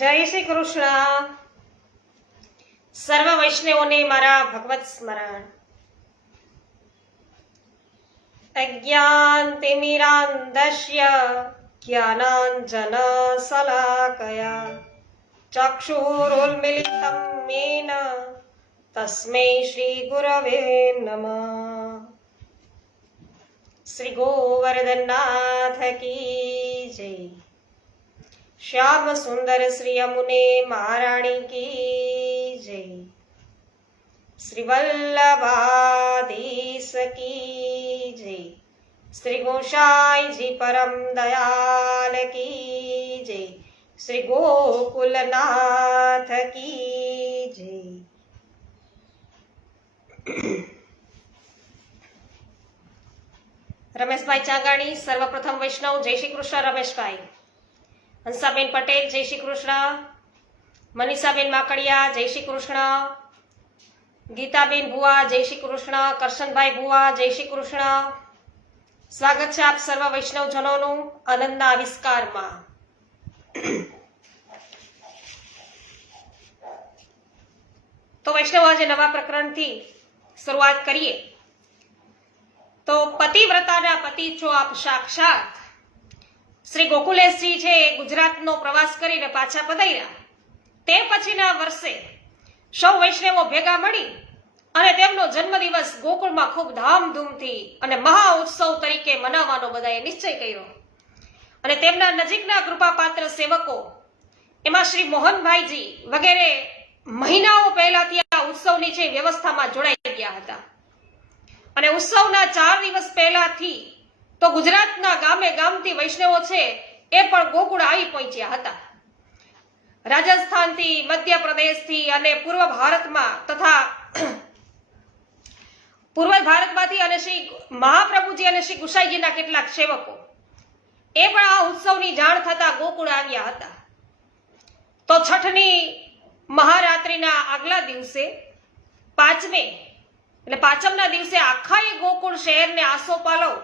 જય શ્રી કૃષ્ણ. સર્વ વૈષ્ણવોને મારા ભગવત સ્મરણ. અજ્ઞાનતિમિરાન્ધસ્ય જ્ઞાનાંજન શલાકયા ચક્ષુરુન્મિલિतं येन તસ્मै શ્રી ગુરવે નમઃ. શ્રી ગોવર્ધનનાથ કી જય. श्याम सुंदर श्री यमुने महारानी की जय. श्री वल्लभाधीश की जय. श्री गोसाई जी परम दयाल की जय. श्री गोकुलनाथ की जय. રમેશભાઈ ચાંગાણી સર્વપ્રથમ વૈષ્ણવ. જય શ્રી કૃષ્ણ રમેશભાઈ. હંસાબેન પટેલ જય શ્રી કૃષ્ણ. મનીષાબેન માકડિયા જય શ્રી કૃષ્ણ. ગીતાબેન ભુવા જય શ્રી કૃષ્ણ. કરશનભાઈ ભુવા જય શ્રી કૃષ્ણ. સ્વાગત છે આપ સર્વ વૈષ્ણવજનોનું આનંદના આવિષ્કારમાં. તો વૈષ્ણવ આજે નવા પ્રકરણથી શરૂઆત કરીએ. તો પતિવ્રતાના પતિ છો આપ સાક્ષાત. શ્રી ગોકુલેશજી છે ગુજરાતનો પ્રવાસ કરીને પાછા પધાર્યા. તે પછીના વર્ષે સૌ વૈષ્ણવો ભેગા મળી અને તેમનો જન્મદિવસ ગોકુળમાં ખૂબ ધામધૂમથી અને મહા ઉત્સવ તરીકે મનાવવાનો બધાએ નિશ્ચય કર્યો. અને તેમના નજીકના કૃપાપાત્ર સેવકો એમાં શ્રી મોહનભાઈજી વગેરે મહિનાઓ પહેલાથી આ ઉત્સવની છે વ્યવસ્થામાં જોડાઈ ગયા હતા. અને ઉત્સવના 4 દિવસ પહેલાથી તો ગુજરાતના ગામે ગામથી વૈષ્ણવો છે એ પણ ગોકુળ આવી પહોંચ્યા હતા. રાજસ્થાનથી, મધ્યપ્રદેશથી અને પૂર્વ ભારતમાંથી અને શ્રી મહાપ્રભુજી અને શ્રી ગુસાઈજીના કેટલાક સેવકો એ પણ આ ઉત્સવની જાણ થતા ગોકુળ આવ્યા હતા. તો છઠની મહારાત્રિના આગલા દિવસે પાંચમના દિવસે આખા ગોકુળ શહેરને આસોપાલવ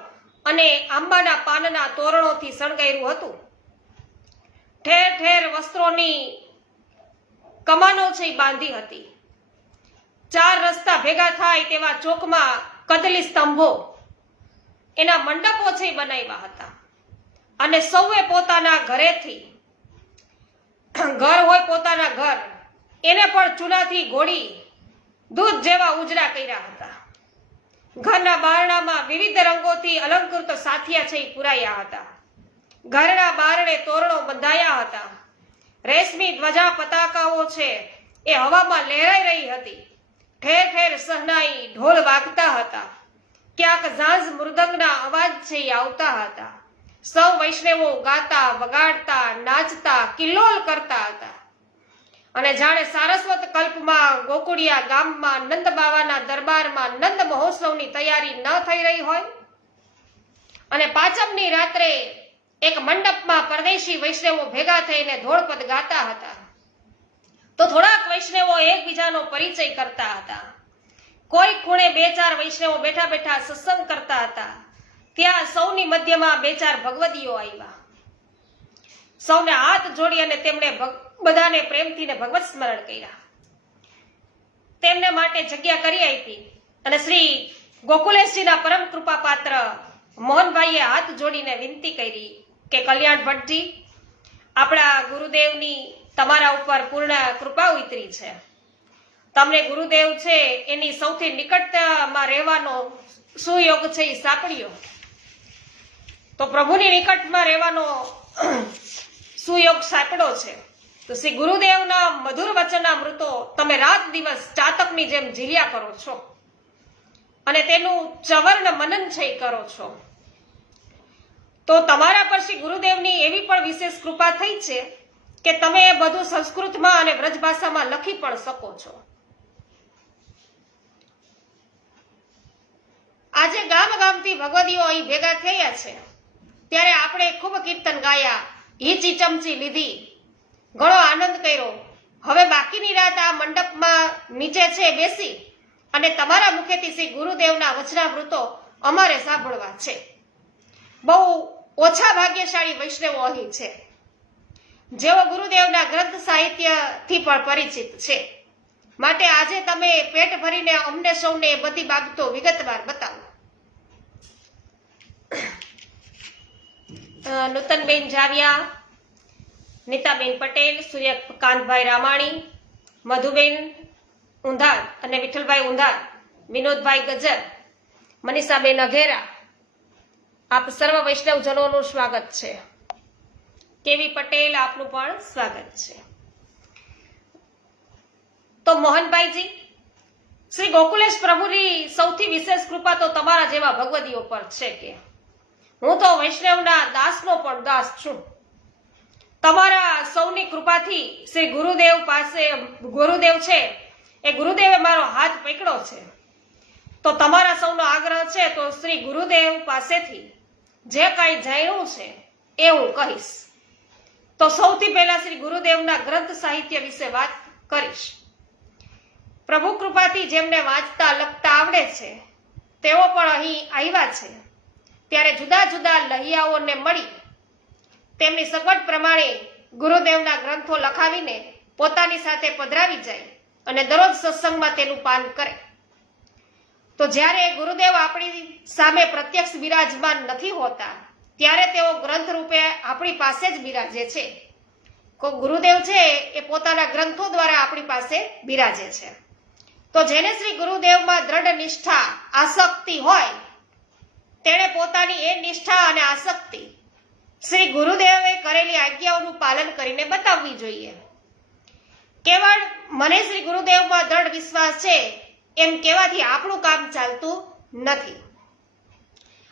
અને આંબાના પાનના તોરણોથી શણગાર્યું હતું. ઠેર ઠેર વસ્ત્રોની કમાનો છે બાંધી હતી. 4 રસ્તા ભેગા થાય તેવા ચોકમાં કદલી સ્તંભો એના મંડપો છે બનાવ્યા હતા. અને સૌએ પોતાના ઘરેથી ઘર હોય પોતાના ઘર એને પણ ચૂલાથી ઘોડી દૂધ જેવા ઉજળા કર્યા હતા. ઘરના બારણામાં વિવિધ રંગોથી અલંકૃત સાથિયા છે પુરાયા હતા. ઘરના બારણે તોરણો બંધાયા હતા. રેશમી ધ્વજા પતાકાઓ છે એ હવામાં લહેરાઈ રહી હતી. ઠેર ઠેર સહનાઈ ઢોલ વાગતા હતા. ક્યાંક ઝાંઝ મૃદંગના અવાજ છે આવતા હતા. સૌ વૈષ્ણવો ગાતા વગાડતા નાચતા કિલ્લોલ કરતા હતા. અને જાણે સારસ્વત કલ્પમાં ગોકુળિયા ગામમાં નંદ બાવાના દરબારમાં નંદ મહોત્સવની તૈયારી ન થઈ રહી હોય. અને પાંચમની રાત્રે એક મંડપમાં પરદેશી વૈષ્ણવો ભેગા થઈને ધોળપદ ગાતા હતા. તો થોડાક વૈષ્ણવો એકબીજાનો પરિચય કરતા હતા. કોઈ ખૂણે 2-4 વૈષ્ણવો બેઠા બેઠા સત્સંગ કરતા હતા. ત્યાં સૌની મધ્યમાં 2-4 ભગવદીઓ આવ્યા. સૌને હાથ જોડી અને તેમણે બધાને પ્રેમથી ને ભગવત સ્મરણ કર્યા. તેમને માટે જગ્યા કરી આપી. અને શ્રી ગોકુલેશજીના પરમ કૃપા પાત્ર મોહનભાઈએ હાથ જોડીને વિનંતી કરી કે કલ્યાણ ભટ્ટજી, આપણા ગુરુદેવની તમારા ઉપર પૂર્ણ કૃપા ઉતરી છે. તમને ગુરુદેવ છે એની સૌથી નિકટમાં રહેવાનો સુયોગ છે એ સાંપડ્યો. તો પ્રભુની નિકટમાં રહેવાનો સુયોગ સાંપડ્યો છે. તો શ્રી ગુરુદેવના મધુર વચનામૃતો તમે રાત દિવસ ચાતકની જેમ ઝીલ્યા કરો છો અને તેનું ચવર્ણ મનન છે કરો છો. તો તમારા પર શ્રી ગુરુદેવની એવી પણ વિશેષ કૃપા થઈ છે કે તમે એ બધું સંસ્કૃતમાં અને વ્રજ ભાષામાં લખી પણ શકો છો. આજે ગામ ગામથી ભગવદીઓ અહીં ભેગા થયા છે ત્યારે આપણે ખૂબ કીર્તન ગાયા, હીચી ચમચી લીધી, ઘણો આનંદ કર્યો. હવે બાકીની રાત આ મંડપમાં નીચે છે બેસી અને તમારા મુખેથી શ્રી ગુરુદેવના વચનામૃતો અમારે સાંભળવા છે. બહુ ઓછા ભાગ્યશાળી વૈષ્ણવો અહીં છે. જેઓ ગુરુદેવના ગ્રંથ સાહિત્યથી પણ પરિચિત છે. માટે આજે તમે પેટ ભરીને અમને સૌને બધી બાબતો વિગતવાર બતાવો. નૂતનબેન જાવિયા, નીતાબેન પટેલ, સૂર્યકાંતભાઈ રામાણી, મધુબેન ઊંધાર અને વિઠ્ઠલભાઈ ઊંધાર, વિનોદભાઈ ગજર, મનીષાબેન અઘેરા, આપ સર્વ વૈષ્ણવજનોનું સ્વાગત છે. કેવી પટેલ, આપનું પણ સ્વાગત છે. તો મોહનભાઈજી, શ્રી ગોકુલેશ પ્રભુની સૌથી વિશેષ કૃપા તો તમારા જેવા ભગવદીઓ પર છે કે હું તો વૈષ્ણવના દાસનો પણ દાસ છું. તમારા સૌની કૃપાથી શ્રી ગુરુદેવ છે એ ગુરુદેવે મારો હાથ પકડ્યો છે. તો તમારા સૌનો આગ્રહ છે તો શ્રી ગુરુદેવ પાસેથી જે કાંઈ જાણ્યું છે એ હું કહીશ. તો સૌથી પહેલા શ્રી ગુરુદેવના ગ્રંથ સાહિત્ય વિશે વાત કરીશ. પ્રભુ કૃપાથી જેમને વાંચતા લખતા આવડે છે તેઓ પણ અહીં આવ્યા છે. ત્યારે જુદા જુદા લહિયાઓને મળી તેમની સગવડ પ્રમાણે ગુરુદેવના ગ્રંથો લખાવીને પોતાની સાથે પધરાવી જાય અને દરરોજ સત્સંગમાં તેનું પાન કરે. તો જ્યારે ગુરુદેવ આપણી સામે પ્રત્યક્ષ બિરાજમાન નથી હોતા ત્યારે તેઓ ગ્રંથ રૂપે આપણી પાસે જ બિરાજે છે. ગુરુદેવ છે એ પોતાના ગ્રંથો દ્વારા આપણી પાસે બિરાજે છે. તો જેને શ્રી ગુરુદેવમાં દ્રઢ નિષ્ઠા આસક્તિ હોય તેણે પોતાની એ નિષ્ઠા અને આસક્તિ શ્રી ગુરુદેવે કરેલી આજ્ઞાઓનું પાલન કરીને બતાવવી જોઈએ. કેવળ મને શ્રી ગુરુદેવમાં દ્રઢ વિશ્વાસ છે એમ કહેવાથી આપણું કામ ચાલતું નથી.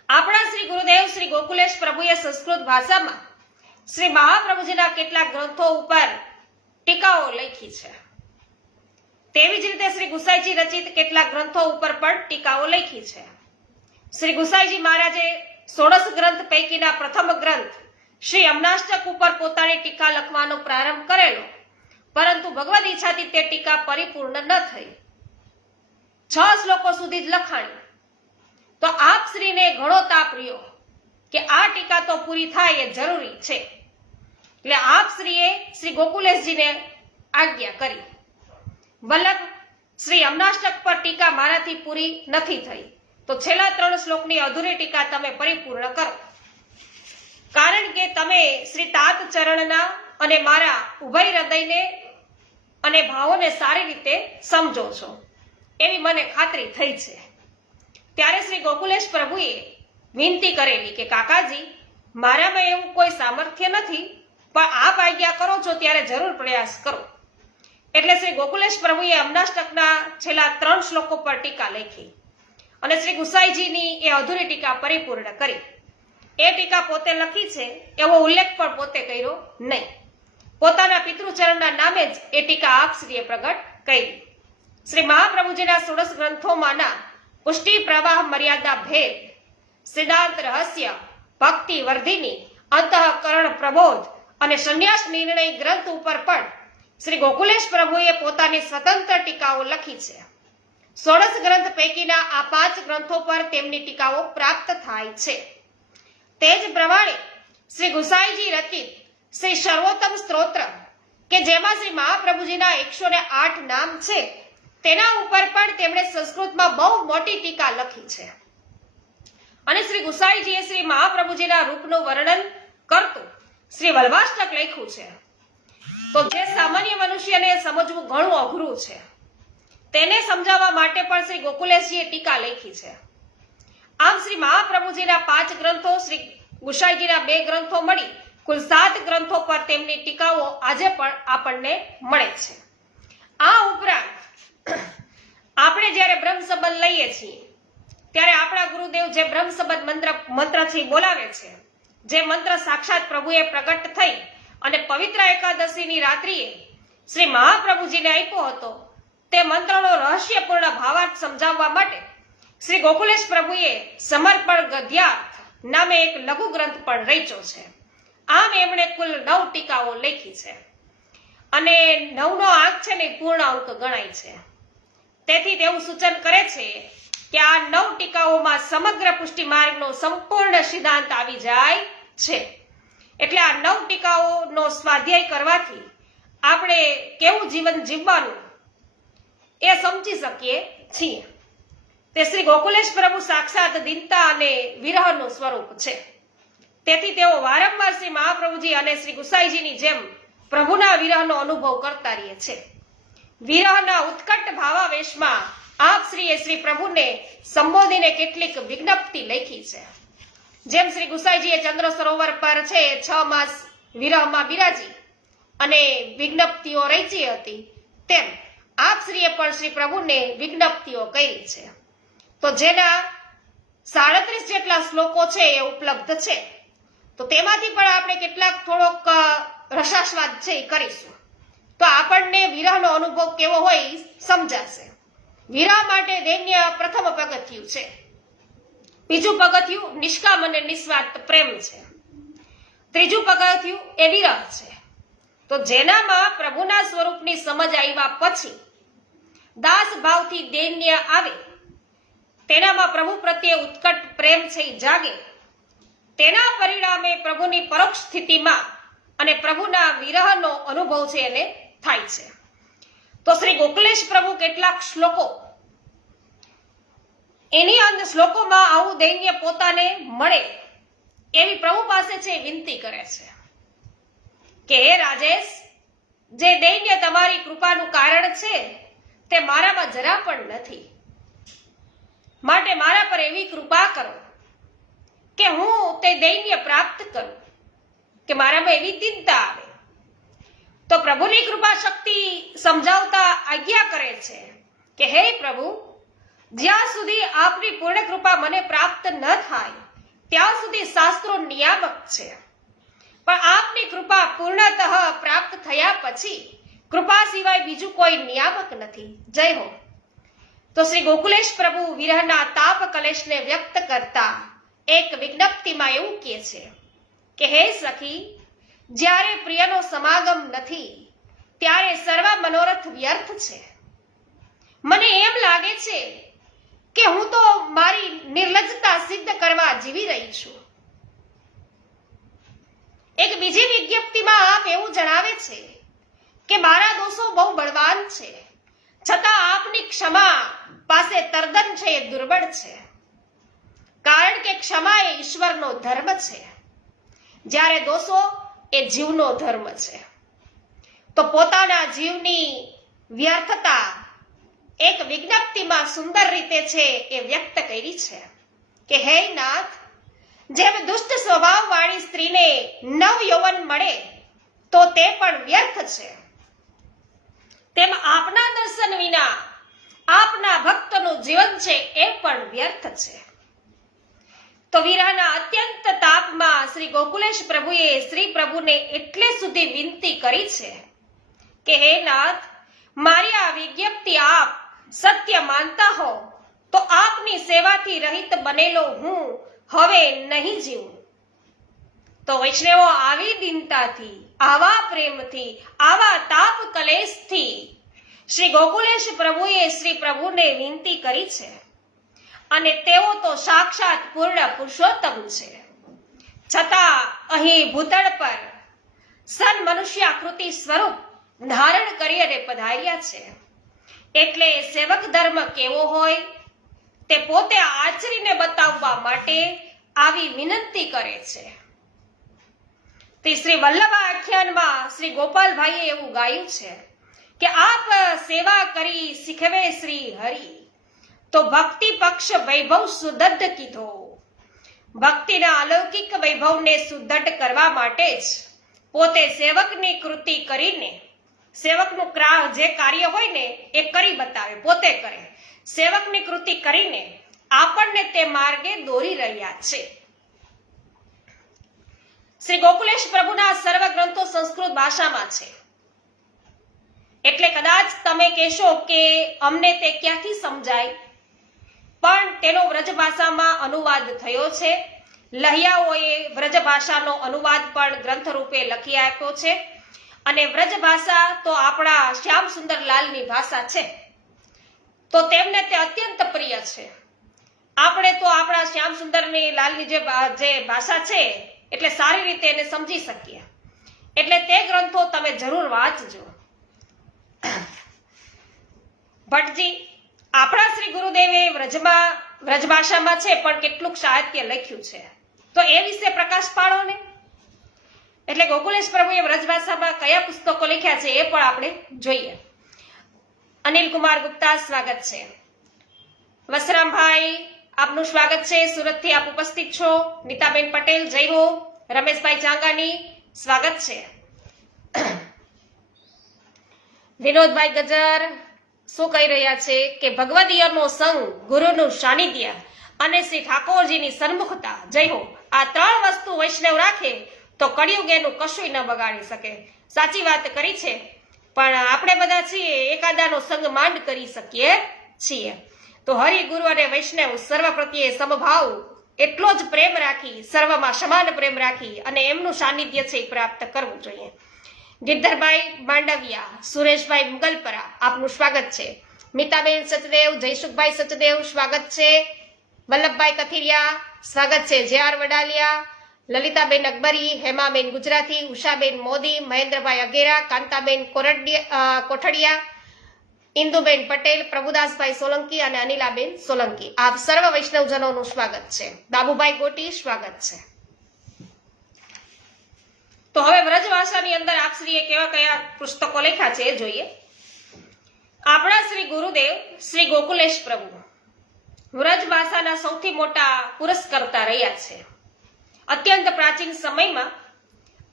આપણા શ્રી ગુરુદેવ શ્રી ગોકુલેશ પ્રભુએ સંસ્કૃત ભાષામાં શ્રી મહાપ્રભુજીના કેટલાક ગ્રંથો ઉપર ટીકાઓ લખી છે. તેવી જ રીતે શ્રી ગુસાઈજી રચિત કેટલાક ગ્રંથો ઉપર પણ ટીકાઓ લખી છે. શ્રી ગુસાઈજી મહારાજે 16 ગ્રંથ પૈકીના પ્રથમ ગ્રંથ શ્રી અમનાષ્ટક ઉપર પોતાની ટીકા લખવાનો પ્રારંભ કરેલો, પરંતુ ભગવદ ઈચ્છાથી તે ટીકા પરિપૂર્ણ ન થઈ. 6 શ્લોકો સુધી જ લખાણી. તો આપ શ્રીને ઘણો તાપ રહ્યો કે આ ટીકા તો પૂરી થાય એ જરૂરી છે. એટલે આપ શ્રીએ શ્રી ગોકુલેશજીને આજ્ઞા કરી, વલ્લભ શ્રી અમનાષ્ટક પર ટીકા મારાથી પૂરી નથી થઈ, તો છેલ્લા 3 શ્લોકની અધૂરી ટીકા તમે પરિપૂર્ણ કરો. કારણ કે તમે શ્રી તાત ચરણના અને મારા ઉભય હૃદયને અને ભાવોને સારી રીતે સમજો છો એવી મને ખાતરી થઈ છે. ત્યારે શ્રી ગોકુલેશ પ્રભુએ વિનંતી કરેલી કે કાકાજી, મારામાં એવું કોઈ સામર્થ્ય નથી, પણ આપ આજ્ઞા કરો છો ત્યારે જરૂર પ્રયાસ કરો. એટલે શ્રી ગોકુલેશ પ્રભુએ અમનાષ્ટકના છેલ્લા 3 શ્લોકો પર ટીકા લખી અને શ્રી ગુસાઈજીની એ અધૂરી ટીકા પરિપૂર્ણ કરી. એ ટીકા પોતે લખી છે એવો ઉલ્લેખ પણ પોતે કર્યો નહીં. પોતાના પિતૃચરણના નામે જ એ ટીકા આપશ્રીએ પ્રગટ કરી. શ્રી મહાપ્રભુજીના 16 ગ્રંથોમાંના પુષ્ટિ પ્રવાહ મર્યાદા ભેદ, સિદ્ધાંત રહસ્ય, ભક્તિ વર્ધિની, અંતઃકરણ પ્રબોધ અને સંન્યાસ નિર્ણય ગ્રંથ ઉપર પણ શ્રી ગોકુલેશ પ્રભુએ પોતાની સ્વતંત્ર ટીકાઓ લખી છે. 16 ગ્રંથ પૈકીના આ 5 ગ્રંથો પર તેમની ટીકાઓ પ્રાપ્ત થાય છે. તે જ પ્રમાણે શ્રી ગુસાઈજી રચિત શ્રી સર્વોત્તમ સ્તોત્ર કે જેમાં શ્રી મહાપ્રભુજીના 108 નામ છે તેના ઉપર પણ તેમણે સંસ્કૃતમાં બહુ મોટી ટીકા લખી છે. અને શ્રી ગુસાઈજીએ શ્રી મહાપ્રભુજીના રૂપનું વર્ણન કરતું શ્રી વલ્લભાષ્ટક લખ્યું છે. તો જે સામાન્ય મનુષ્યને સમજવું ઘણું અઘરું છે તેને સમજાવવા માટે પણ શ્રી ગોકુલેશજીએ ટીકા લખી છે. આમ શ્રી મહાપ્રભુજીના 5 ગ્રંથો, શ્રી ગુસાઈજીના 2 ગ્રંથો મળી કુલ 7 ગ્રંથો પર તેમની ટીકાઓ આજે પણ આપણને મળે છે. આ ઉપરાંત આપણે જ્યારે બ્રહ્મ સંબંધ લઈએ છીએ ત્યારે આપણા ગુરુદેવ જે બ્રહ્મ સંબંધ મંત્રથી બોલાવે છે, જે મંત્ર સાક્ષાત પ્રભુએ પ્રગટ થઈ અને પવિત્ર એકાદશીની રાત્રિએ શ્રી મહાપ્રભુજીને આપ્યો હતો, તે મંત્રનો રહસ્યપૂર્ણ ભાવાર્થ સમજાવવા માટે શ્રી ગોકુલેશ પ્રભુએ સમર્પણ ગદ્યાર્થ નામે એક લઘુ ગ્રંથ પણ રચ્યો છે. આમ એમણે કુલ 9 ટીકાઓ લખી છે અને 9નો આંક છે ને પૂર્ણ અંક ગણાય છે. તેથી તેવું સૂચન કરે છે કે આ 9 ટીકાઓમાં સમગ્ર પુષ્ટિ માર્ગનો સંપૂર્ણ સિદ્ધાંત આવી જાય છે. એટલે આ 9 ટીકાઓનો સ્વાધ્યાય કરવાથી આપણે કેવું જીવન જીવવાનું એ સમજી શકીએ છીએ. તે શ્રી ગોકુલેશ પ્રભુ સાક્ષાત દીનતા અને વિરહનું સ્વરૂપ છે. તેથી તેઓ વારંવાર શ્રી મહાપ્રભુજી અને શ્રી ગુસાઈજીની જેમ પ્રભુના વિરહનો અનુભવ કરતા રહે છે. વિરહના ઉત્કટ ભાવાવેશમાં આપ શ્રીએ શ્રી પ્રભુને સંબોધીને કેટલીક વિજ્ઞપ્તિ લખી છે. જેમ શ્રી ગુસાઈજીએ ચંદ્ર સરોવર પર છે 6 માસ વિરહમાં બિરાજી અને વિજ્ઞપ્તિઓ રચી હતી, તેમ આપ શ્રીએ પણ શ્રી પ્રભુને વિજ્ઞપ્તિઓ કરી છે. તો જેના 37 જેટલા શ્લોકો છે એ ઉપલબ્ધ છે. તો તેમાંથી પણ આપણે કેટલાક થોડોક રસાસ્વાદ છે એ કરીશું, તો આપણને વિરહનો અનુભવ કેવો હોય એ સમજાશે. વિરહ માટે દૈન્ય પ્રથમ પગથિયું છે. બીજું પગથિયું નિષ્કામ અને નિસ્વાર્થ પ્રેમ છે. ત્રીજું પગથિયું એ વિરહ છે. તો જેનામાં પ્રભુના સ્વરૂપની સમજ આવ્યા પછી દાસ ભાવથી દૈન્ય આવે, તેનામાં પ્રભુ પ્રત્યે ઉત્કટ પ્રેમ છે એ જાગે, તેના પરિણામે પ્રભુની પરોક્ષ સ્થિતિમાં અને પ્રભુના વિરહનો અનુભવ છે એને થાય છે. તો શ્રી ગોકુલેશ પ્રભુ કેટલાક શ્લોકો એની અંદર શ્લોકોમાં આવું દૈન્ય પોતાને મળે એવી પ્રભુ પાસે છે વિનંતી કરે છે કે હે રાજેશ, જે દૈન્ય તમારી કૃપાનું કારણ છે તે મારામાં જરા પણ નથી, માટે મારા પર એવી કૃપા કરો કે હું તે દૈન્ય પ્રાપ્ત કરું, કે મારામાં એવી દીનતા આવે. તો પ્રભુની કૃપા શક્તિ સમજાવતા આજ્ઞા કરે છે કે હે પ્રભુ, જ્યાં સુધી આપની પૂર્ણ કૃપા મને પ્રાપ્ત ન થાય ત્યાં સુધી શાસ્ત્રો નિયામક છે, પણ આપની કૃપા પૂર્ણતઃ પ્રાપ્ત થયા પછી કૃપા સિવાય બીજું કોઈ નિયામક નથી. જય હો. તો શ્રી ગોકુલેશ પ્રભુ વિરહના તાપ કલેશને વ્યક્ત કરતા એક વિજ્ઞપ્તિમાં એવું કહે છે કે હે સખી, જ્યારે પ્રિયનો સમાગમ નથી ત્યારે સર્વ મનોરથ વ્યર્થ છે. મને એમ લાગે છે કે હું તો મારી નિર્લજ્જતા સિદ્ધ કરવા જીવી રહી છું. એક બીજી વિજ્ઞપ્તિમાં આપ એવું જણાવે છે કે મારા દોષો બહુ બળવાન છે, છતાં આપની ક્ષમા પાસે તર્દન છે એ દુર્બળ છે, કારણ કે ક્ષમા એ ઈશ્વરનો ધર્મ છે, જ્યારે દોષો એ જીવનો ધર્મ છે. તો પોતાના જીવની વ્યર્થતા એક વિજ્ઞપ્તિમાં સુંદર રીતે છે એ વ્યક્ત કરી છે કે હે નાથ, જેમ દુષ્ટ સ્વભાવવાળી સ્ત્રીને નવ યૌવન મળે તો તે પણ વ્યર્થ છે, તેમ આપના દર્શન વિના આપના ભક્તનું જીવન છે એ પણ વ્યર્થ છે. તો વિરહના અત્યંત તાપમાં શ્રી ગોકુલેશ પ્રભુએ શ્રી પ્રભુને એટલે સુધી વિનંતી કરી છે કે હે નાથ, મારી આ વિજ્ઞપ્તિ આપ સત્ય માનતા હો તો આપની સેવાથી રહિત બનેલો હું હવે નહીં જીવું. તો વૈષ્ણવો આવી દીનતાથી, આવા પ્રેમથી, આવા તાપ કલેશથી શ્રી ગોકુલેશ પ્રભુએ શ્રી પ્રભુને વિનંતી કરી છે, અને તેઓ તો સાક્ષાત પૂર્ણ પુરુષોત્તમ છે, છતાં અહીં ભૂતળ પર સન મનુષ્યાકૃતિ સ્વરૂપ ધારણ કરી અને પધાર્યા છે. એટલે સેવક ધર્મ કેવો હોય તે પોતે આચરીને બતાવવા માટે આવી વિનંતી કરે છે. તે શ્રી વલ્લભ આખ્યાનમાં શ્રી ગોપાલભાઈએ એવું ગાયું છે કે આપ સેવા કરી શીખવે શ્રી હરિ, તો ભક્તિ પક્ષ વૈભવ સુદઢ કીધો. ભક્તિના અલૌકિક વૈભવને સુદઢ કરવા માટે જ પોતે સેવકની કૃતિ કરીને, સેવકનું જે કાર્ય હોય ને એ કરી બતાવે, પોતે કરે, સેવકની કૃતિ કરીને આપણને તે માર્ગે દોરી રહ્યા છે. શ્રી ગોકુલેશ પ્રભુના સર્વ ગ્રંથો સંસ્કૃત ભાષામાં છે, એટલે કદાચ તમે કહેશો કે અમને તે ક્યાંથી સમજાય, પણ તેનો વ્રજ ભાષામાં અનુવાદ થયો છે. લહિયાઓએ વ્રજ ભાષાનો અનુવાદ પણ ગ્રંથ રૂપે લખી આપ્યો છે, અને વ્રજ ભાષા તો આપણા શ્યામ સુંદરલાલની ભાષા છે, તો તેમને તે અત્યંત પ્રિય છે. આપણે તો આપણા શ્યામ સુંદરની લાલની જે ભાષા છે એટલે સારી રીતે એને સમજી શકીએ. એટલે તે ગ્રંથો તમે જરૂર વાંચજો. ભટ્ટજી, આપણા શ્રી ગુરુદેવે વ્રજભાષામાં છે પણ કેટલુંક સાહિત્ય લખ્યું છે, તો એ વિશે પ્રકાશ પાડો ને. એટલે ગોકુલેશ પ્રભુએ વ્રજભાષામાં કયા પુસ્તકો લખ્યા છે એ પણ આપણે જોઈએ. અનિલ કુમાર ગુપ્તા, સ્વાગત છે. વસરામભાઈ, આપનું સ્વાગત છે. સુરતથી આપ ઉપસ્થિત છો. નીતાબેન પટેલ, જય હો. રમેશભાઈ ચાંગાની, સ્વાગત છે. વિનોદભાઈ ગજર શું કહી રહ્યા છે કે ભગવદીયનો સંગ, ગુરુનું સાનિધ્ય અને શ્રી ઠાકોરજીની સન્મુખતા, જય હો, આ ત્રણ વસ્તુ વૈષ્ણવ રાખે તો કળિયુગ એનું કશું ન બગાડી શકે. સાચી વાત કરી છે, પણ આપણે બધા છીએ એકાદાનો સંગ માંડ કરી શકીએ છીએ. તો હરિ, ગુરુ અને વૈષ્ણવ સર્વ પ્રત્યે સમભાવ, એટલો જ પ્રેમ રાખી, સર્વમાં સમાન પ્રેમ રાખી અને એમનું સાનિધ્ય છે એ પ્રાપ્ત કરવું જોઈએ. ગિરધરભાઈ માંડવિયા, સુરેશભાઈ મુગલપરા, આપનું સ્વાગત છે. મીતાબેન સચદેવ, જયસુખભાઈ સચદેવ, સ્વાગત છે. વલ્લભભાઈ કથિરિયા, સ્વાગત છે. જે.આર. વડાલિયા, લલિતાબેન અકબરી, હેમાબેન ગુજરાતી, ઉષાબેન મોદી, મહેન્દ્રભાઈ અગેરા, કાંતાબેન કોઠડિયા, ઇન્દુબેન પટેલ, પ્રભુદાસભાઈ સોલંકી અને અનિલાબેન સોલંકી, આપ સર્વ વૈષ્ણવજનોનું સ્વાગત છે. બાબુભાઈ ગોટી, સ્વાગત છે. તો હવે વ્રજભાષાની અંદર આપશ્રીએ કેવા કયા પુસ્તકો લખ્યા છે એ જોઈએ. આપણા શ્રી ગુરુદેવ શ્રી ગોકુલેશ પ્રભુ વ્રજભાષાના સૌથી મોટા પુરસ્કર્તા રહ્યા છે. અત્યંત પ્રાચીન સમયમાં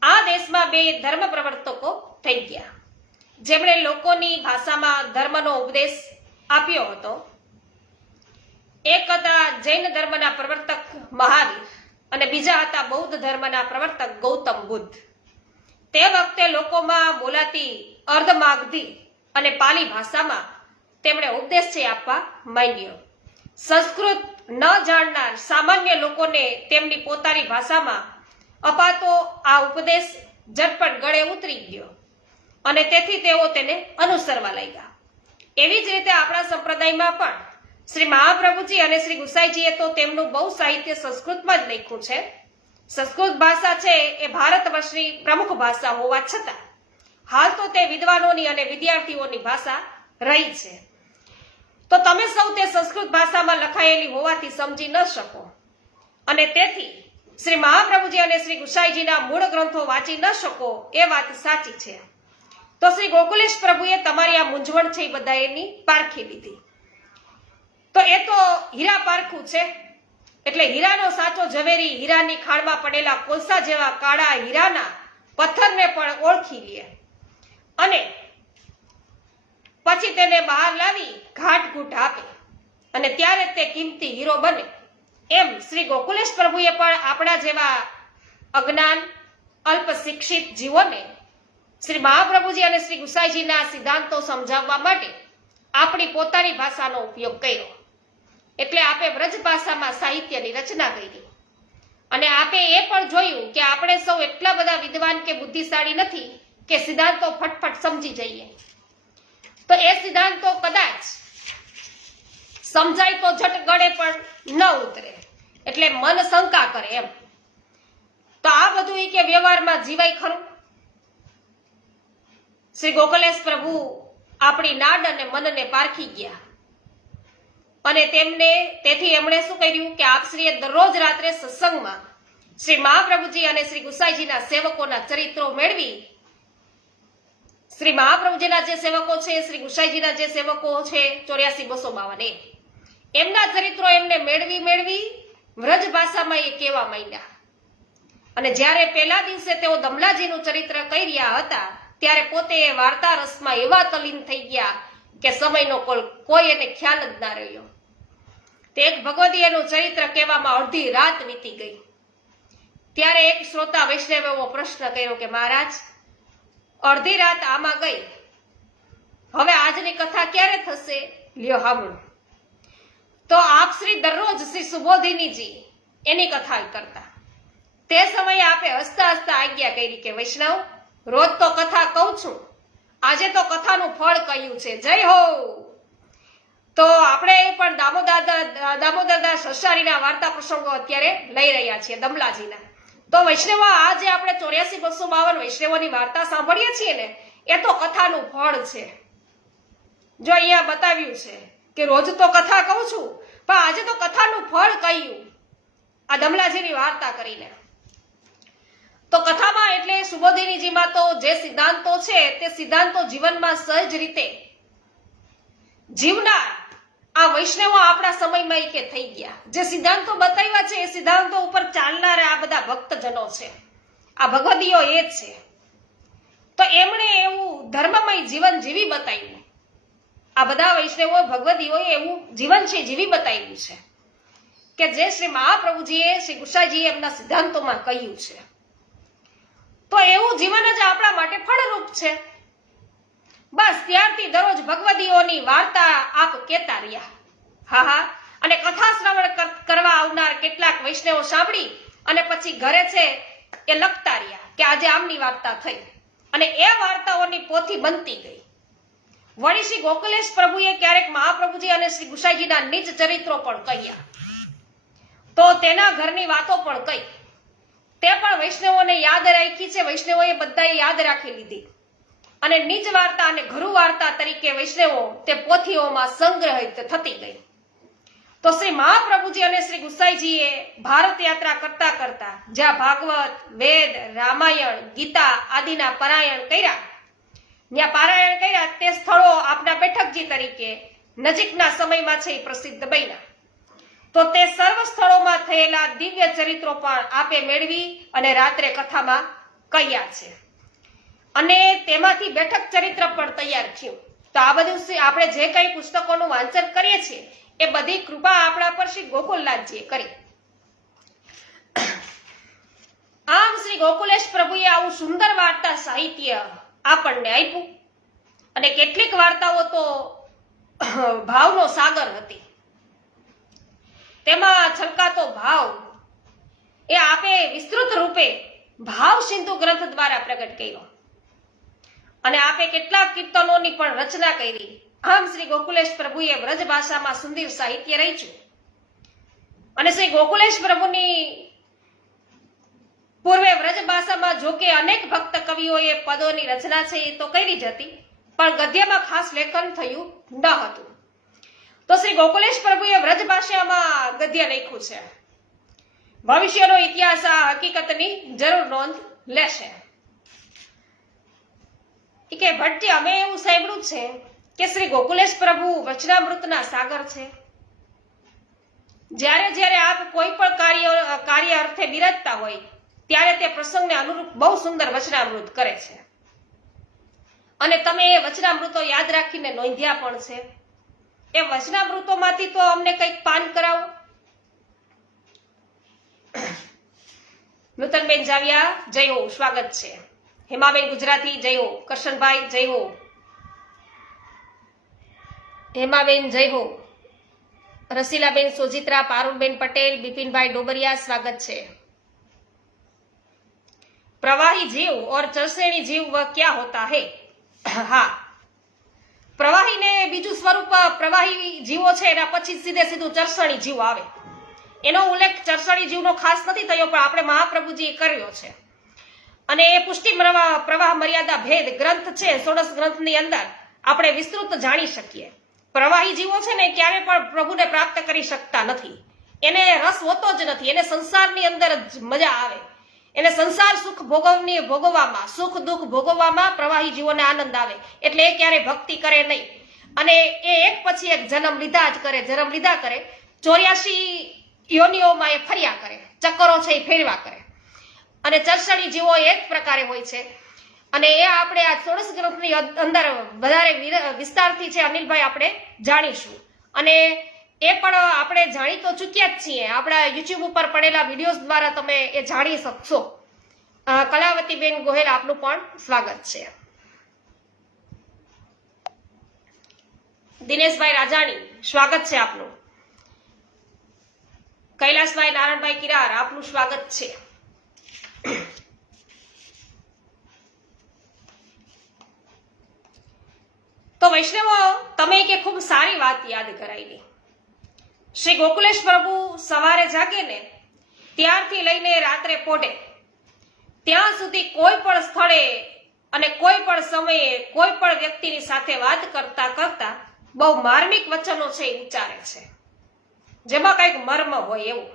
આ દેશમાં બે ધર્મ પ્રવર્તકો થઈ ગયા, જેમણે લોકોની ભાષામાં ધર્મનો ઉપદેશ આપ્યો હતો. એક હતા જૈન ધર્મના પ્રવર્તક મહાવીર અને બીજા હતા બૌદ્ધ ધર્મના પ્રવર્તક ગૌતમ બુદ્ધ. તે વખતે લોકોમાં બોલાતી અર્ધમાગધી અને પાલી ભાષામાં તેમણે ઉપદેશ છે આપવા માંડ્યો. સંસ્કૃત ન જાણનાર સામાન્ય લોકોને તેમની પોતાની ભાષામાં અપાતો આ ઉપદેશ ઝટપટ ગળે ઉતરી ગયો અને તેથી તેઓ તેને અનુસરવા લાગ્યા. એવી જ રીતે આપણા સંપ્રદાયમાં પણ શ્રી મહાપ્રભુજી અને શ્રી ગુસાઈજીએ તો તેમનું બહુ સાહિત્ય સંસ્કૃતમાં જ લખ્યું છે. સંસ્કૃત ભાષા છે એ ભારત વર્ષની પ્રમુખ ભાષા હોવા છતાં હાલ તો તે વિદ્વાનોની અને વિદ્યાર્થીઓની ભાષા રહી છે. તો તમે સૌ તે સંસ્કૃત ભાષામાં લખાયેલી હોવાથી સમજી ન શકો અને તેથી શ્રી મહાપ્રભુજી અને શ્રી ગુસાઈજીના મૂળ ગ્રંથો વાંચી ન શકો એ વાત સાચી છે. તો શ્રી ગોકુલેશ પ્રભુએ તમારી આ મૂંઝવણ છે એ બધા એની પારખી લીધી. તો એ તો હીરા પારખું છે, એટલે હીરાનો સાચો ઝવેરી હીરાની ખાણમાં પડેલા કોલસા જેવા કાળા હીરાના પથ્થરને પણ ઓળખી લે અને પછી તેને બહાર લાવી ઘાટઘૂટ આપે અને ત્યારે તે કિંમતી હીરો બને. એમ શ્રી ગોકુલેશ પ્રભુએ પણ આપણા જેવા અજ્ઞાન અલ્પ શિક્ષિત જીવોને શ્રી મહાપ્રભુજી અને શ્રી ગુસાઈજીના સિદ્ધાંતો સમજાવવા માટે આપણી પોતાની ભાષાનો ઉપયોગ કર્યો. એટલે આપે વ્રજ ભાષામાં સાહિત્યની રચના કરી અને આપે એ પણ જોયું કે આપણે સૌ એટલા બધા વિદ્વાન કે બુદ્ધિશાળી નથી કે સિદ્ધાંતો ફટફટ સમજી જઈએ. તો એ સિદ્ધાંતો કદાચ સમજાય તો ઝટ ગળે પણ ન ઉતરે, એટલે મન શંકા કરે એમ. તો આ બધું એ કે વ્યવહારમાં જીવાય ખરું? શ્રી ગોકુલેશ પ્રભુ આપણી નાડ અને મનને પારખી ગયા અને તેથી એમણે શું કર્યું કે આપશ્રીએ દરરોજ રાત્રે સત્સંગમાં શ્રી મહાપ્રભુજી અને શ્રી ગુસાઈજીના સેવકોના ચરિત્રો મેળવી, શ્રી મહાપ્રભુજીના જે સેવકો છે, શ્રી ગુસાઈજીના જે સેવકો છે 84-252 એમના ચરિત્રો એમને મેળવી વ્રજ ભાષામાં એ કહેવા માંડ્યા. અને જ્યારે પહેલા દિવસે તેઓ દમલાજીનું ચરિત્ર કહી રહ્યા હતા ત્યારે પોતે એ વાર્તા રસમાં એવા તલીન થઈ ગયા કે સમયનો કોઈ એને ખ્યાલ જ ના રહ્યો. તે એક ભગવદીયનું ચરિત્ર કહેવામાં અડધી રાત વીતી ગઈ. ત્યારે એક શ્રોતા વૈષ્ણવે એવો પ્રશ્ન કર્યો કે મહારાજ, અડધી રાત આમાં ગઈ, હવે આજની કથા ક્યારે થશે? લ્યો સાંભળો. તો આપ શ્રી દરરોજ શ્રી સુબોધિનીજી એની કથા કરતા. તે સમયે આપે હસતા હસતા આજ્ઞા કરી કે વૈષ્ણવ, રોજ તો કથા કહું છું, આજે તો કથાનું ફળ કહ્યું છે, જય હો. તો આપણે પણ દામોદરદાસ સસારીના વાર્તા પ્રસંગો અત્યારે લઈ રહ્યા છીએ દમલાજીના. તો વૈષ્ણવો આ જે આપણે 84-252 વૈષ્ણવોની વાર્તા સાંભળીએ છીએ ને, એ તો કથાનું ફળ છે. જો અહીંયા બતાવ્યું છે કે રોજ તો કથા કહું છું, પણ આજે તો કથાનું ફળ કહ્યું આ દમલાજીની વાર્તા કરીને. તો કથામાં એટલે સુબોધિનીજીમાં તો જે સિદ્ધાંતો છે તે સિદ્ધાંતો જીવનમાં સહજ રીતે જીવનાર આ વૈષ્ણવો આપણા સમયમાં કે થઈ ગયા. જે સિદ્ધાંતો બતાવ્યા છે એ સિદ્ધાંતો ઉપર ચાલનારા આ બધા ભક્તજનો છે, આ ભગવદીઓ એ જ છે. તો એમણે એવું ધર્મમય જીવન જીવી બતાવ્યું. આ બધા વૈષ્ણવો ભગવદીઓએ એવું જીવન છે જીવી બતાવ્યું છે કે જે શ્રી મહાપ્રભુજીએ, શ્રી ગુસાઈજીએ એમના સિદ્ધાંતોમાં કહ્યું છે. તો એવું જીવન જ આપણા માટે ફળરૂપ છે. બસ ત્યારથી દરરોજ ભગવદીઓની વાર્તા આપ કહેતા રહ્યા. હા, અને કથા શ્રવણ કરવા આવનાર કેટલાક વૈષ્ણવો સાંભળી અને પછી ઘરે છે એ લખતા રહ્યા કે આજે આમની વાર્તા થઈ, અને એ વાર્તાઓની પોથી બનતી ગઈ. વળી શ્રી ગોકુલેશ પ્રભુએ ક્યારેક મહાપ્રભુજી અને શ્રી ગુસાઈજીના નિજ ચરિત્રો પણ કહ્યા, તો તેના ઘરની વાતો પણ કહી. તે પણ વૈષ્ણવોને યાદ રાખી છે, વૈષ્ણવોએ બધાએ યાદ રાખી લીધી, અને નિજ વાર્તા અને ઘરુ વાર્તા તરીકે વૈષ્ણવો તે પોથીઓમાં સંગ્રહિત થતી ગઈ. તો શ્રી મહાપ્રભુજી અને શ્રી ગુસાઈજીએ ભારત યાત્રા કરતા કરતા જ્યાં ભાગવત, વેદ, રામાયણ, ગીતા આદિના પારાયણ કર્યા તે સ્થળો આપના બેઠકજી તરીકે નજીકના સમયમાં છે પ્રસિદ્ધ બન્યા. તો તે સર્વ સ્થળોમાં થયેલા દિવ્ય ચરિત્રો પણ આપે મેળવી અને રાત્રે કથામાં કહ્યા છે, અને તેમાંથી બેઠક ચરિત્ર પણ તૈયાર થયું. તો આ બધું આપણે જે કઈ પુસ્તકોનું વાંચન કરીએ છીએ એ બધી કૃપા આપણા પર શ્રી ગોકુલનાથજીએ કરી. આમ શ્રી ગોકુલેશ પ્રભુએ આવું સુંદર વાર્તા સાહિત્ય આપણને આપ્યું, અને કેટલીક વાર્તાઓ તો ભાવનો સાગર હતી. તેમાં છલકાતો ભાવ એ આપે વિસ્તૃત રૂપે ભાવ સિંધુ ગ્રંથ દ્વારા પ્રગટ કર્યો, અને આપે કેટલાક કીર્તનોની પણ રચના કરી. આમ શ્રી ગોકુલેશ પ્રભુએ વ્રજ ભાષામાં સુંદર સાહિત્ય રચ્યું, અને શ્રી ગોકુલેશ પ્રભુની પૂર્વે વ્રજ ભાષામાં જો કે અનેક ભક્ત કવિઓએ પદોની રચના છે એ તો કરી જ હતી, પણ ગદ્યમાં ખાસ લેખન થયું ન હતું. તો શ્રી ગોકુલેશ પ્રભુએ વ્રજ ભાષામાં ગદ્ય લખ્યું છે. ભવિષ્યનો ઇતિહાસ આ હકીકતની જરૂર નોંધ લેશે કે ભટ્ટી અમે એવું સાંભળ્યું છે કે શ્રી ગોકુલેશ પ્રભુ વચનામૃતના સાગર છે. જ્યારે જ્યારે આપ કોઈ પણ કાર્ય અર્થે બિરાજતા હોય ત્યારે તે પ્રસંગને અનુરૂપ બહુ સુંદર વચનામૃત કરે છે, અને તમે એ વચનામૃતો યાદ રાખીને નોંધ્યા પણ છે. એ વચનામૃતોમાંથી તો અમને કંઈક પાન કરાવો. નૂતનબેન જાવિયા જય હો, સ્વાગત છે. હેમાબેન ગુજરાતી જય હો, કરશનભાઈ જય હો, હેમાબેન જય હો, રસીલાબેન સોજિત્રા, પારુલબેન પટેલ, બિપિનભાઈ ડોબરિયા સ્વાગત છે. प्रवाही जीव और चरसेणी जीव वह क्या होता है? હા, પ્રવાહી ને બીજું સ્વરૂપ પ્રવાહી જીવો છે, એના પછી સીધું ચરસણી જીવ આવે. એનો ઉલ્લેખ ચરસણી જીવનો ખાસ નથી થયો, પણ આપણે મહાપ્રભુજીએ કર્યો છે. અને એ પુષ્ટિ પ્રવાહ મર્યાદા ભેદ ગ્રંથ છે, 16 ગ્રંથની અંદર આપણે વિસ્તૃત જાણી શકીએ. પ્રવાહી જીવો છે ને ક્યારે પણ પ્રભુને પ્રાપ્ત કરી શકતા નથી. એને રસ હોતો જ નથી. એને સંસારની અંદર જ મજા આવે. એને સંસાર સુખ ભોગવવામાં, સુખ દુઃખ ભોગવવામાં પ્રવાહી જીવોને આનંદ આવે. એટલે એ ક્યારે ભક્તિ કરે નહીં, અને એ એક પછી એક જન્મ લીધા કરે. 84 યોનિઓમાં એ ફર્યા કરે, ચક્કરો છે એ ફેરવા કરે. અને ચરસણી જીવો એક પ્રકારે હોય છે, અને એ આપણે આ 16 ગ્રંથની અંદર વધારે વિસ્તારથી છે અનિલભાઈ આપણે જાણીશું. અને એ પણ આપણે જાણી તો ચૂક્યા જ છીએ. આપણા યુટ્યુબ ઉપર પડેલા વિડીયોઝ દ્વારા તમે એ જાણી શકશો. કલાવતીબેન ગોહેલ આપનું પણ સ્વાગત છે. દિનેશભાઈ રાજાણી સ્વાગત છે આપનું. કૈલાસભાઈ નારાયણભાઈ કિરાર આપનું સ્વાગત છે. તો વૈષ્ણવો, તમે કે ખૂબ સારી વાત યાદ કરાવી. શ્રી ગોકુલેશ પ્રભુ સવારે જાગે ને ત્યારથી લઈને રાત્રે પોઢે ત્યાં સુધી કોઈ પણ સ્થળે અને કોઈ પણ સમયે કોઈ પણ વ્યક્તિની સાથે વાત કરતા કરતા બહુ માર્મિક વચનો છે એ ઉચ્ચારે છે, જેમાં કંઈક મર્મ હોય એવું.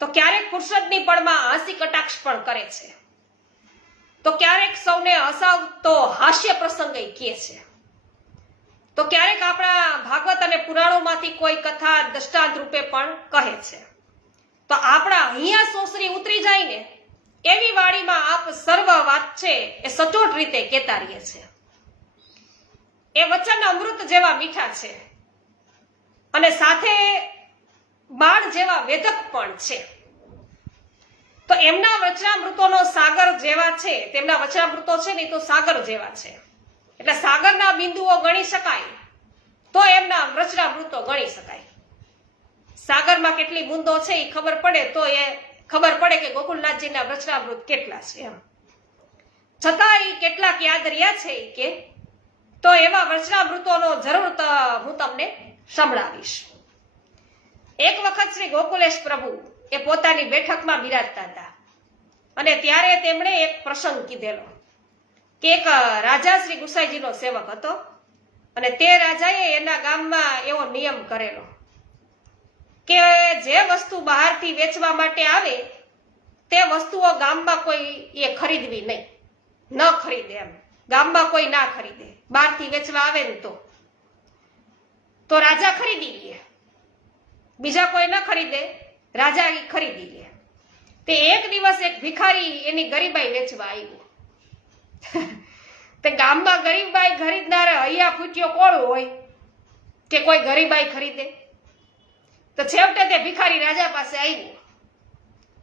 તો ક્યારેક ફુરસદની પળમાં હાસ્ય કટાક્ષ પણ કરે છે, તો ક્યારેક સૌને હસાવતો હાસ્ય પ્રસંગ કહે છે, તો ક્યારેક આપણા ભાગવત અને પુરાણોમાંથી કોઈ કથા દ્રષ્ટાંત રૂપે પણ કહે છે. તો આપણા અહીંયા સોસરી ઉતરી જાય ને એવી વાણીમાં આપ સર્વ વાત છે એ સચોટ રીતે કહેતા રહીએ છે. એ વચન અમૃત જેવા મીઠા છે અને સાથે બાણ જેવા વેદક પણ છે. તો એમના વચનામૃતોનો સાગર જેવા છે, તેમના વચનામૃતો છે ને તો સાગર જેવા છે. એટલે સાગરના બિંદુઓ ગણી શકાય તો એમના વચનામૃતો ગણી શકાય. સાગરમાં કેટલી બુંદો છે એ ખબર પડે તો એ ખબર પડે કે ગોકુળનાથજીના વચનામૃત કેટલા છે એમ. છતાં એ કેટલાક યાદ રહ્યા છે કે તો એવા વચનામૃતોનો જરૂર હું તમને સંભળાવીશ. એક વખત શ્રી ગોકુલેશ પ્રભુ એ પોતાની બેઠકમાં બિરાજતા હતા અને ત્યારે તેમણે એક પ્રસંગ કીધેલો કે એક રાજા શ્રી ગુસાઈજીનો સેવક હતો અને તે રાજાએ એના ગામમાં એવો નિયમ કરેલો કે જે વસ્તુ બહારથી વેચવા માટે આવે તે વસ્તુઓ ગામમાં કોઈ એ ખરીદવી નહીં, ન ખરીદે એમ. ગામમાં કોઈ ના ખરીદે. બહારથી વેચવા આવે ને તો રાજા ખરીદી લે, બીજા કોઈ ન ખરીદે, રાજા એ ખરીદી લે. તે એક દિવસ એક ભિખારી એની ગરીબાઈ વેચવા આવ્યો. તે ગામમાં ગરીબાઈ ખરીદનાર હૈયા ફૂટ્યો કોણ હોય કે કોઈ ગરીબાઈ ખરીદે? તો છેવટે તે ભિખારી રાજા પાસે આવ્યો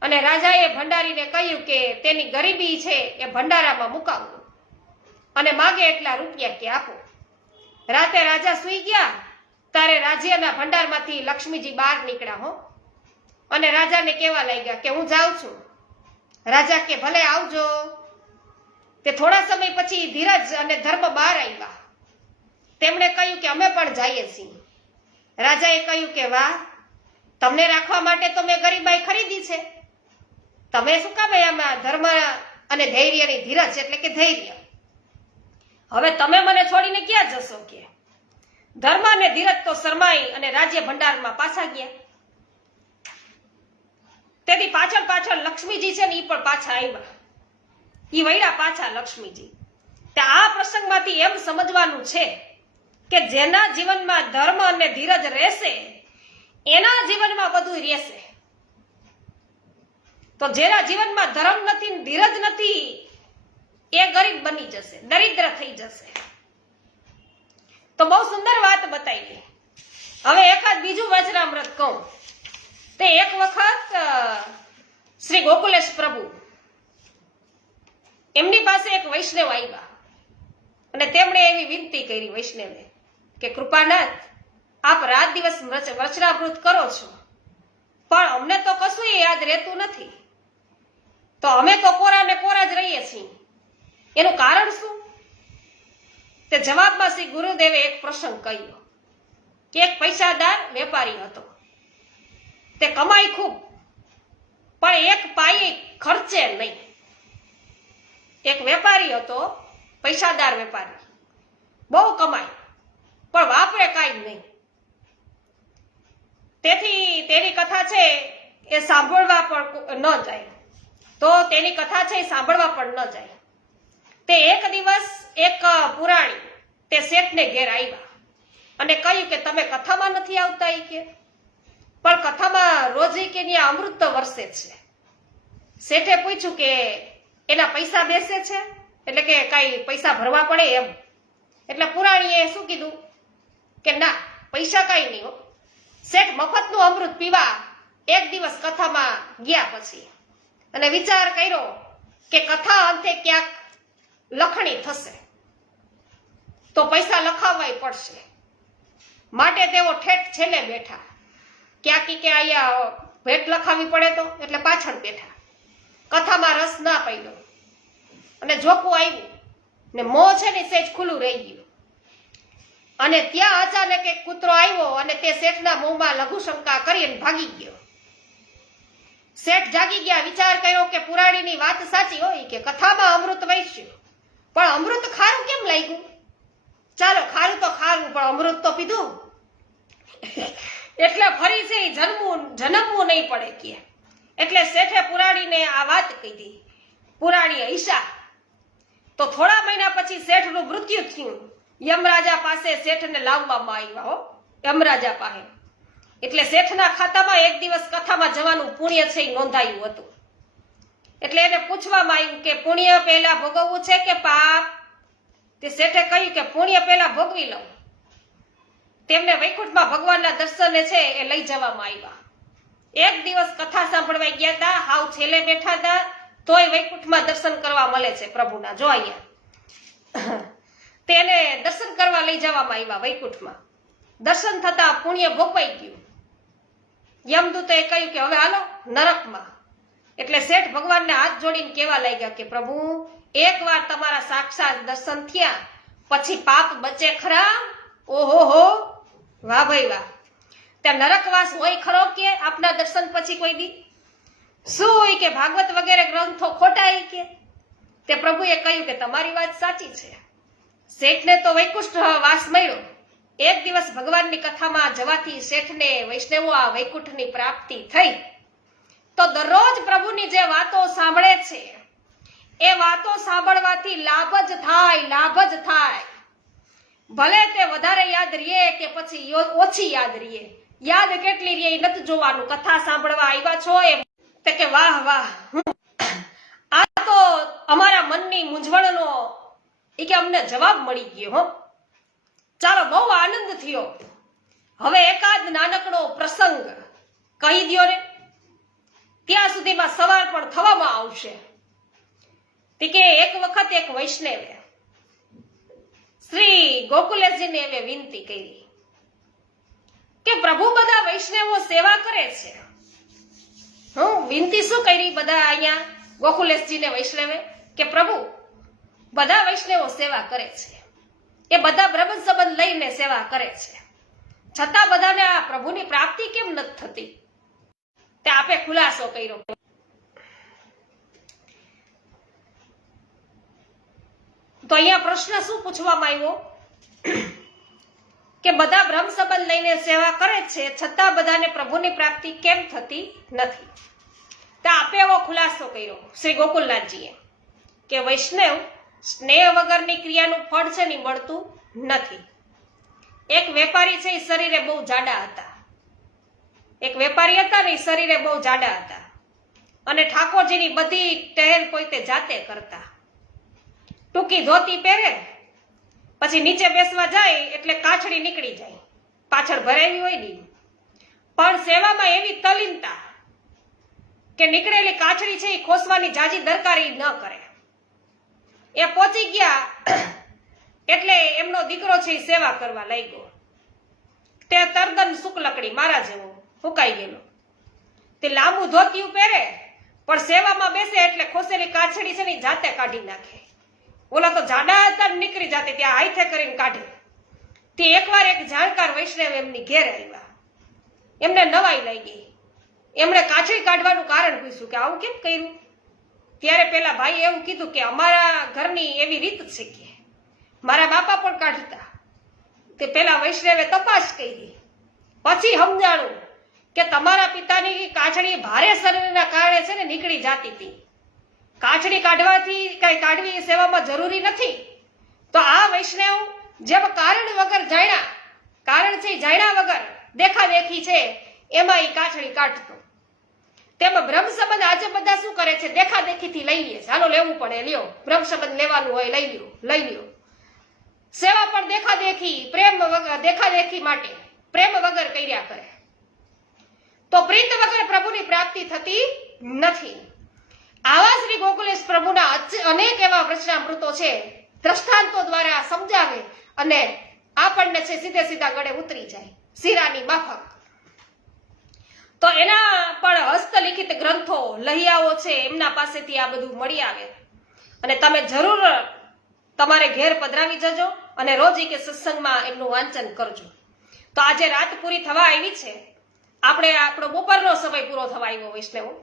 અને રાજાએ ભંડારીને કહ્યું કે તેની ગરીબી છે એ ભંડારામાં મુકાવો અને માગે એટલા રૂપિયા કે આપો. રાતે રાજા સૂઈ ગયા ત્યારે રાજ્યના ભંડારમાંથી લક્ષ્મીજી બહાર નીકળ્યા હો અને રાજાને કહેવા લાગ્યા કે હું જાઉં છું. રાજા કે ભલે આવજો. તે થોડા સમય પછી ધીરજ અને ધર્મ બહાર આવ્યા. તેમણે કહ્યું કે અમે પણ જઈએ છીએ. રાજાએ કહ્યું કે વાહ, તમને રાખવા માટે તો મેં ગરીબાઈ ખરીદી છે, તમે શું કામ એમાં ધર્મ અને ધૈર્યની ધીરજ એટલે કે ધૈર્ય. હવે તમે મને છોડીને ક્યાં જશો કે? ધર્મ અને ધીરજ તો શરમાઈ અને રાજ્ય ભંડારમાં પાછા ગયા. તેથી પાછળ પાછળ લક્ષ્મીજી છે ને એ પણ પાછા આવ્યા. એ વૈરા પાછા લક્ષ્મીજી. આ પ્રસંગમાંથી એમ સમજવાનું છે કે જેના જીવનમાં ધર્મ અને ધીરજ રહેશે એના જીવનમાં બધું રહેશે. તો જેના જીવનમાં ધર્મ નથી, ધીરજ નથી, એ ગરીબ બની જશે, દરિદ્ર થઈ જશે. તો બહુ સુંદર વાત બતાવી. હવે એકાદ બીજું વચનામૃત કહું. તે એક વખત શ્રી ગોકુલેશ પ્રભુ એમની પાસે એક વૈષ્ણવ આવ્યા અને તેમણે એવી વિનંતી કરી વૈષ્ણવે કે કૃપાનાથ, આપ રાત દિવસ વચનામૃત કરો છો પણ અમને તો કશું યાદ રહેતું નથી, તો અમે તો કોરા ને કોરા જ રહીએ છીએ, એનું કારણ શું? તે જવાબમાં શ્રી ગુરુદેવે એક પ્રસંગ કહ્યો કે એક પૈસાદાર વેપારી હતો. તે કમાઈ ખૂબ પણ એક પાયે ખર્ચે નહીં. એક વેપારી હતો, પૈસાદાર વેપારી, બહુ કમાય પણ વાપરે કાંઈ નહીં. તેથી તેની કથા છે એ સાંભળવા પણ ન જાય. તો તેની કથા છે એ સાંભળવા પણ ન જાય. તે એક દિવસ એક પુરાણી તે શેઠને ઘેર આવ્યા અને કહ્યું કે તમે કથામાં નથી આવતા? ઈ કે પણ કથામાં રોજ કે ત્યાં અમૃત તો વરસે છે. શેઠે પૂછ્યું કે એના પૈસા બેસે છે, એટલે કે કઈ પૈસા ભરવા પડે એમ. એટલે પુરાણીએ શું કીધું કે ના, પૈસા કઈ નહીં હો. શેઠ મફતનું અમૃત પીવા એક દિવસ કથામાં ગયા પછી અને વિચાર કર્યો કે કથા અંતે ક્યાંક લખણી થશે તો પૈસા લખાવવાય પડશે, માટે તેઓ ઠેઠ છેલ્લે બેઠા. ક્યાંક કે અહીંયા ભેટ લખાવી પડે તો એટલે પાછળ બેઠા. કથામાં રસ ના પડ્યો અને જોકું આવ્યું ને મોં છે ને સેજ ખુલ્લું રહી ગયું અને ત્યાં અચાનક એક કૂતરો આવ્યો અને તે શેઠના મોંમાં લઘુશંકા કરી અને ભાગી ગયો. શેઠ જાગી ગયા, વિચાર કર્યો કે પુરાણીની વાત સાચી હોય કે કથામાં અમૃત વહેંચ્યું, પણ અમૃત ખારું કેમ લાગ્યું? ચાલો ખારું તો ખારું, પણ અમૃત તો પીધું એટલે ફરી છે જન્મવું નહીં પડે કે. એટલે શેઠે પુરાણીને આ વાત કીધી. પુરાણીએ ઈશા. તો થોડા મહિના પછી શેઠનું મૃત્યુ થયું. યમરાજા પાસે શેઠને લાવવામાં આવ્યા હો, યમરાજા પાસે. એટલે શેઠના ખાતામાં એક દિવસ કથામાં જવાનું પુણ્ય છે એ નોંધાયું હતું. એટલે એને પૂછવામાં આવ્યું કે પુણ્ય પહેલા ભોગવવું છે કે પાપ? તે શેઠે કહ્યું કે પુણ્ય પહેલા ભોગવી લઉં. તેમને વૈકુંઠમાં ભગવાનના દર્શને છે એ લઈ જવામાં આવ્યા. એક દિવસ કથા સાંભળવા ગયા હતા, હાવ છેલ્લે બેઠા હતા, તોય વૈકુંઠમાં દર્શન કરવા મળે છે પ્રભુના. જો અહીંયા તેને દર્શન કરવા લઈ જવામાં આવ્યા વૈકુંઠમાં. દર્શન થતા પુણ્ય ભોગવાઈ ગયું. યમદૂતે કહ્યું કે હવે હાલો નરકમાં. એટલે શેઠ ભગવાનને હાથ જોડીને કહેવા લાગ્યા કે પ્રભુ, એકવાર તમારા સાક્ષાત દર્શન થયા પછી પાપ બચે ખરા? ઓહો હો, વાહ ભાઈ વાહ. ત્યાં નરકવાસ હોય ખરો કે આપના દર્શન પછી કોઈ દી? શું હોય કે ભાગવત વગેરે ગ્રંથો ખોટા હોય કે? તે પ્રભુએ કહ્યું કે તમારી વાત સાચી છે. શેઠને તો વૈકુંઠ વાસ મળ્યો. એક દિવસ ભગવાનની કથામાં જવાથી શેઠને વૈષ્ણવો આ વૈકુંઠની પ્રાપ્તિ થઈ. તો દરરોજ પ્રભુની જે વાતો સાંભળે છે એ વાતો સાંભળવાથી લાભ જ થાય. ભલે તે વધારે યાદ રહીએ કે પછી ઓછી યાદ રહીએ. યાદ કેટલી રહીએ એ નથી જોવાનું. કથા સાંભળવા આવ્યા છો એમ કે વાહ વાહ, આ તો અમારા મનની મૂંઝવણનો એ કે અમને જવાબ મળી ગયો હો. ચાલો બહુ આનંદ થયો. હવે એકાદ નાનકડો પ્રસંગ કહી દ્યો ને, ત્યાં સુધીમાં સવાર પણ થવામાં આવશે. તે કે એક વખત એક વૈષ્ણવે શ્રી ગોકુલેશજીને એવે વિનંતી કરી કે પ્રભુ બધા વૈષ્ણવો સેવા કરે છે. વિનંતી શું કરી બધા અહીંયા ગોકુલેશજીને વૈષ્ણવે કે પ્રભુ બધા વૈષ્ણવો સેવા કરે છે, એ બધા બ્રહ્મ સંબંધ લઈને સેવા કરે છે, છતાં બધાને આ પ્રભુની પ્રાપ્તિ કેમ નથી થતી? તે આપે ખુલાસો કર્યો. તો અહીંયા પ્રશ્ન શું પૂછવામાં આવ્યો કે બધા બ્રહ્મ સંબંધ લઈને સેવા કરે છે, છતાં બધાને પ્રભુની પ્રાપ્તિ કેમ થતી નથી? તો આપે એવો ખુલાસો કર્યો શ્રી ગોકુલનાથજીએ કે વૈષ્ણવ સ્નેહ વગરની ક્રિયાનું ફળ છે ને મળતું નથી. એક વેપારી છે એ શરીરે બહુ જાડા હતા. અને ઠાકોરજીની બધી ટહેલ પોતે જાતે કરતા. ટૂંકી ધોતી પહેરે, પછી નીચે બેસવા જાય એટલે કાછડી નીકળી જાય, પાછળ ભરેલી હોય ને. પણ સેવામાં એવી તલીનતા કે નીકળેલી કાછડી છે એ ખોસવાની જાજી દરકારી ન કરે. એ પહોંચી ગયા એટલે એમનો દીકરો છે એ સેવા કરવા લાગ્યો. તે તરદન શુક્લકડી મારા જેવો ફૂંકાઈ ગયેલો. તે લાંબુ ધોતિયું પહેરે પણ સેવામાં બેસે એટલે ખોસેલી કાછડી છે ને જાતે કાઢી નાખે. ઓલા તો જાડા હતા નીકળી જાતે, ત્યાં હાથે કરીને કાઢે. તે એકવાર એક જાણકાર વૈષ્ણવ એમની ઘેર આવ્યા. એમને નવાઈ લાગી. એમણે કાછડી કાઢવાનું કારણ પૂછ્યું કે આવું કેમ કર્યું? ત્યારે પેલા ભાઈ એવું કીધું કે અમારા ઘરની એવી રીત છે કે મારા બાપા પણ કાઢતા. તે પેલા વૈષ્ણવે તપાસ કરી, પછી સમજાણું કે તમારા પિતાની કાછડી ભારે શરીરના કારણે છે ને નીકળી જાતી હતી. કાછડી કાઢવાથી કઈ કાઢવી એ સેવામાં જરૂરી નથી. તો આ વૈષ્ણવ જેમ કારણ વગર જાણ્યા, કારણ છે જાણ્યા વગર દેખાદેખી છે એમાં એ કાછડી કાઢતો. તેમાં બ્રહ્મ સંબંધ આજે બધા શું કરે છે? દેખાદેખીથી લઈ લે. ચાલો લેવું પડે, લ્યો. બ્રહ્મ સંબંધ લેવાનું હોય લઈ લ્યો. સેવા પણ દેખાદેખી, પ્રેમ વગર, દેખાદેખી માટે પ્રેમ વગર કર્યા કરે. તો પ્રીત વગર પ્રભુની પ્રાપ્તિ થતી નથી. આવા શ્રી ગોકુલેશ પ્રભુના અનેક એવા વચનામૃતો છે, દ્રષ્ટાંતો દ્વારા સમજાવે અને આપણને છે સીધે સીધા ગળે ઉતરી જાય શીરાની માફક. તો એના પણ હસ્તલિખિત ગ્રંથો લહિયાઓ છે, એમના પાસેથી આ બધું મળી આવે. અને તમે જરૂર તમારે ઘેર પધરાવી જજો અને રોજ કે સત્સંગમાં એમનું વાંચન કરજો. તો આજે રાત પૂરી થવા આવી છે, આપણે આપણો બપોરનો સમય પૂરો થવા આવ્યો વૈષ્ણવો.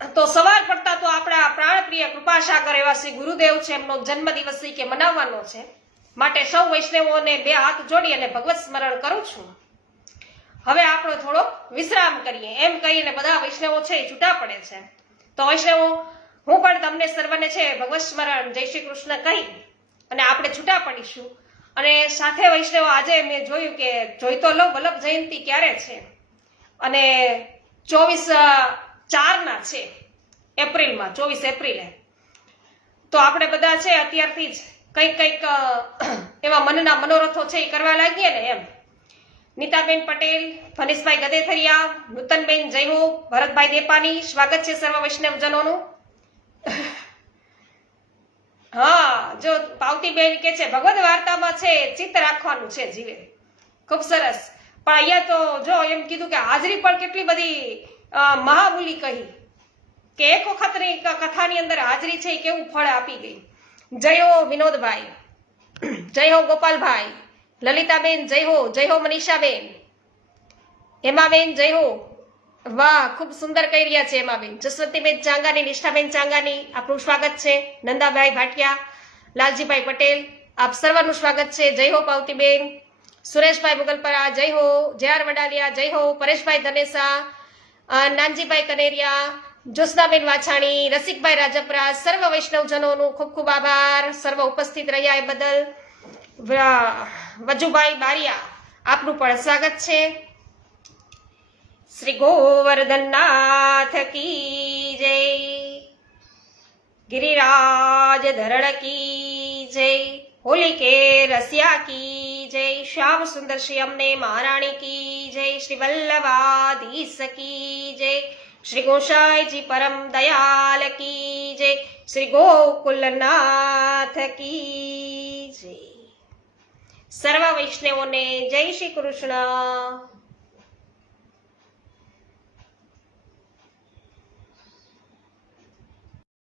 તો સવાર પડતા તો આપણા પ્રાણપ્રિય કૃપાસાગર એવા શ્રી ગુરુદેવ છે, એમનો જન્મદિવસ કે મનાવવાનો છે, માટે સૌ વૈષ્ણવોને બે હાથ જોડી અને ભગવત સ્મરણ કરું છું. હવે આપણે થોડો વિશ્રામ કરીએ, એમ કહીને બધા વૈષ્ણવો છે એ છૂટા પડે છે. તો વૈષ્ણવો, હું પણ તમને સર્વને છે ભગવત સ્મરણ જય શ્રી કૃષ્ણ કહી અને આપણે છૂટા પડીશું. અને સાથે વૈષ્ણવો, આજે મેં જોયું કે જોઈ તો લો વલ્લભ જયંતિ ક્યારે છે, અને 24/4 છે એપ્રિલમાં, 24 એપ્રિલે. તો આપણે બધા છે અત્યારથી જ કંઈક એવા મનના મનોરથો છે એ કરવા લાગીએ ને એમ. નીતાબેન પટેલ, ફનીશભાઈ ગદેથરિયા, નૂતનબેન જય હો, ભરતભાઈ દેપાની, સ્વાગત છે સર્વ વૈષ્ણવજનોનું. હા, જો પાવતીબેન કે છે ભગવદ વાર્તામાં છે ચિત્ત રાખવાનું છે જીવે, ખૂબ સરસ. પણ અહીંયા તો જો એમ કીધું કે હાજરી પણ કેટલી બધી મહામૂલી કહી કે એક વખતની કથાની અંદર હાજરી છે એ કેવું ફળ આપી ગઈ. જય હો વિનોદભાઈ, જય હો ગોપાલભાઈ, લલિતાબેન જય હો મનીષાબેન, હેમાબેન જય હો. વાહ, ખૂબ સુંદર કહી રહ્યા છે હેમાબેન. જસવંતીબેન ચાંગાની, નિષ્ઠાબેન ચાંગાની, આપનું સ્વાગત છે. નંદાભાઈ ભાટિયા, લાલજીભાઈ પટેલ, આપ સર્વનું સ્વાગત છે. જય હો પાવતીબેન. સુરેશભાઈ મુગલપરા જય હો, જે.આર. વડાલિયા જય હો, પરેશભાઈ ધનેસા, નાનજીભાઈ કનેરિયા, જ્યોત્સનાબેન વાછાણી, રસિકભાઈ રાજપરા, સર્વ વૈષ્ણવજનોનું ખૂબ ખૂબ આભાર, સર્વ ઉપસ્થિત રહ્યા એ બદલ. વજુભાઈ બારિયા, આપનું પણ સ્વાગત છે. શ્રી ગોવર્ધનનાથ કી જય, गिरिराज धरण की जय, होली के रसिया की जय, श्याम सुंदर श्री अम्ने महारानी की जय, श्री वल्लभाधीश की जय, श्री गोसाई जी परम दयाल की जय, श्री गोकुलनाथ की जय. સર્વ વૈષ્ણવોને જય શ્રી કૃષ્ણ.